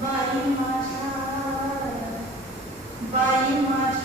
Bye, Mata. Bye, Mata.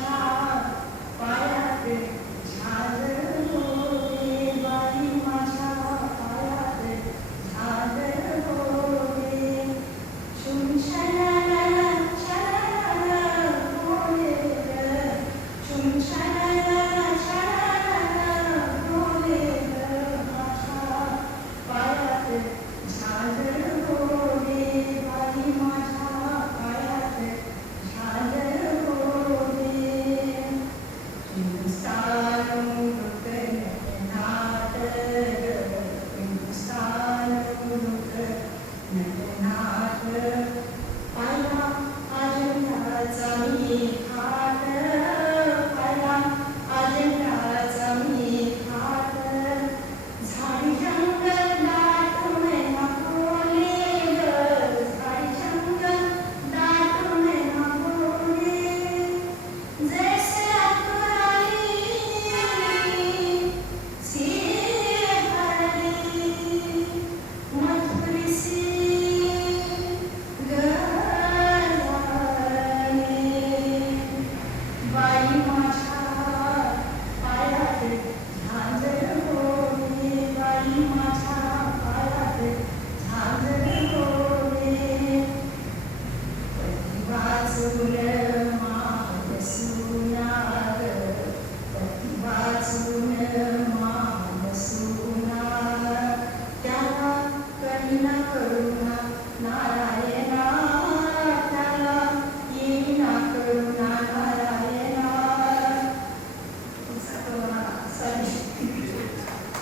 Karuna Narayana.